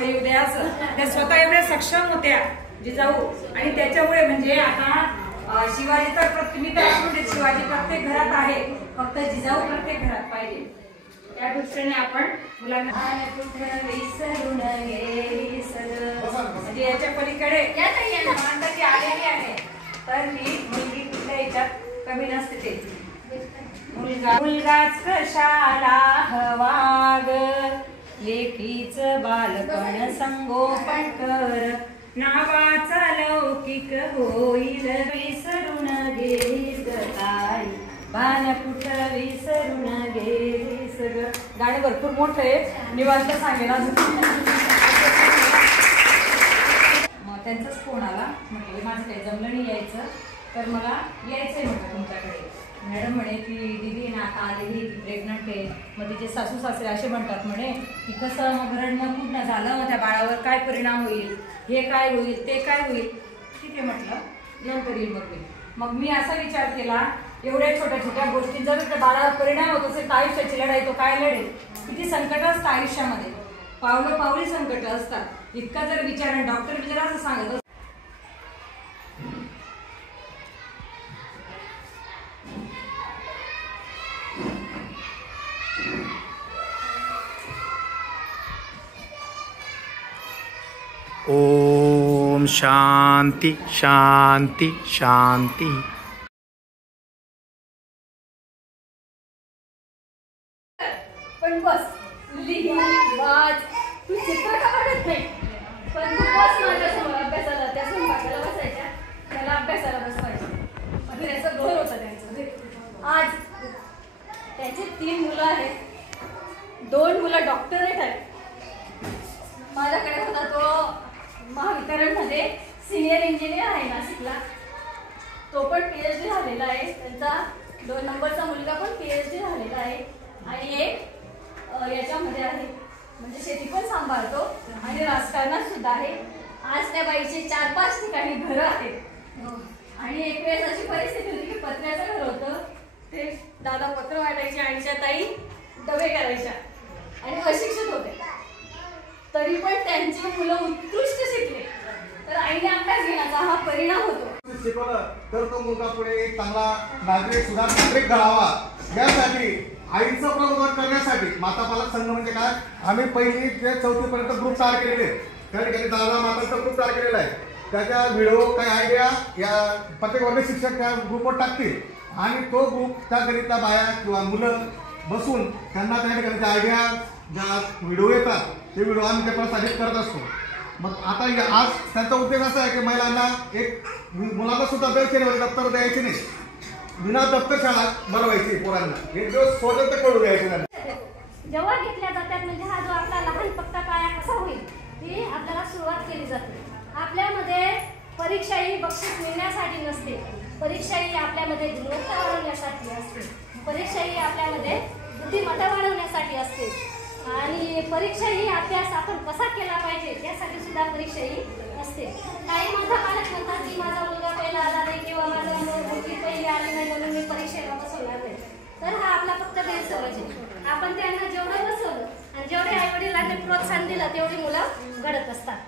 आम्हाला येऊ द्या असं. त्या स्वतः एवढ्या सक्षम होत्या जिजाऊ, आणि त्याच्यामुळे म्हणजे आता शिवाजी तर मी तर शिवाजी प्रत्येक घरात आहे, फक्त जिजाऊ प्रत्येक घरात पाहिजे. त्या दृष्टीने आपण मुलांना म्हणजे याच्या पलीकडे मांडती आलेली आहे. तर ही मुलगी कुठल्या याच्यात कमी नसते. ते मुलगाच कशाला हवा ग, लेकीचं बालपण संगोपन कर, नावाचा लौकिक होईल विसरून गेलीस ताई, बाल कुठं विसरून गेलीस ग. गाणं भरपूर मोठं आहे, निवांत सांगेल अजून. मग त्यांचाच फोन आला, म्हटलं माझं काही जमलं नाही यायचं, तर मला यायचंय म्हटलं तुमच्याकडे. मॅडम म्हणे की दीदी ना आता आलेली प्रेग्नंट आहे, मग तिचे सासू सासरे असे म्हणतात म्हणे की कसं मग रडणं कुठनं झालं, मग त्या बाळावर काय परिणाम होईल, हे काय होईल ते काय होईल. ठीक आहे म्हटलं नंतर येईल. मग मी असा विचार केला, एवढ्या छोट्या छोट्या गोष्टी जर त्या बाळावर परिणाम होत असेल तर आयुष्याची लढाई तो काय लढेल. किती संकट असतं आयुष्यामध्ये, पावलं पावली संकट असतात. इतका जर विचार डॉक्टर जर असं सांगत ओम शांती शांती शांती. पण बस लिही वाच, तू चित्र का काढत नाही, पण तू बस माझ्यासमोर अभ्यासाला. त्या स्वयंपाकाला बसायच्या, त्याला अभ्यासाला बसवायचं. म्हणजे त्याचं घर होतं त्यांचं. आज त्याचे 3 मुलं आहेत, 2 मुलं डॉक्टरेट आहेत. माझ्याकडे होता तो महावितरणमध्ये सिनियर इंजिनियर आहे नाशिकला, तो पण PhD झालेला आहे. त्यांचा 2 नंबरचा मुलगा पण PhD झालेला आहे. आणि एक याच्यामध्ये आहे, म्हणजे शेती पण सांभाळतो आणि राजकारणात सुद्धा आहे. आज त्या बाईचे 4-5 ठिकाणी घरं आहेत. आणि एक वेळेस अशी परिस्थिती होती की पत्र्याचं घर होतं, ते दादा पत्र वाटायचे आणि ताई डबे करायच्या आणि अशिक्षित होते, तरी पण त्यांची मुलं उत्कृष्ट शिकले. तर आईने अभ्यास घेण्याचा हा परिणाम होतो. शिकवलं तर तो मुलगा पुढे एक चांगला नागरिक सुधारक घडावा, यासाठी आईचं प्रबोधन करण्यासाठी माता पालक संघ म्हणजे काय, आम्ही 1ली ते 4थी पर्यंत ग्रुप तयार केलेले. त्या ठिकाणी दादा मातांचा ग्रुप तयार केलेला आहे. त्याच्या व्हिडिओ काही आयडिया या प्रत्येक वर्ग शिक्षक त्या ग्रुपवर टाकतील आणि तो ग्रुप त्या गरीबच्या बाया किंवा मुलं बसून त्यांना त्या ठिकाणी आयडिया ज्या व्हिडिओ येतात ते व्हिडिओ आम्ही ते प्रसारित करत असतो. मग आता आज त्यांचा उद्देश असा आहे की महिलांना एक मुलांना सुद्धा द्यायचे नाही, दप्तर द्यायचे नाही, विना दप्तर शाळा बनवायची पोरांना, एक दिवस स्वतंत्र करू द्यायचे नाही. जेव्हा घेतल्या जातात म्हणजे हा जो आपला लहान पक्का पाया कसा होईल ही आपल्याला सुरुवात केली जाते. आपल्यामध्ये परीक्षा ही बक्षीस मिळण्यासाठी नसते, परीक्षा ही आपल्यामध्ये गुणवत्ता वाढवण्यासाठी असते, परीक्षा ही आपल्यामध्ये बुद्धिमत्ता वाढवण्यासाठी असते. आणि परीक्षा ही अभ्यास आपण कसा केला पाहिजे यासाठी सुद्धा परीक्षा ही असते. काही माझा पालक म्हणतात की माझा मुलगा पहिला आला नाही किंवा माझा मुलगी पहिली आली नाही म्हणून मी परीक्षेला बसवणार नाही. तर हा आपला फक्त गैरसमज आहे. आपण त्यांना जेवढं बसवलं आणि जेवढे आई वडिलांनी प्रोत्साहन दिलं तेवढी मुलं घडत असतात.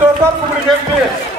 जोरदार कम्युनिकेशन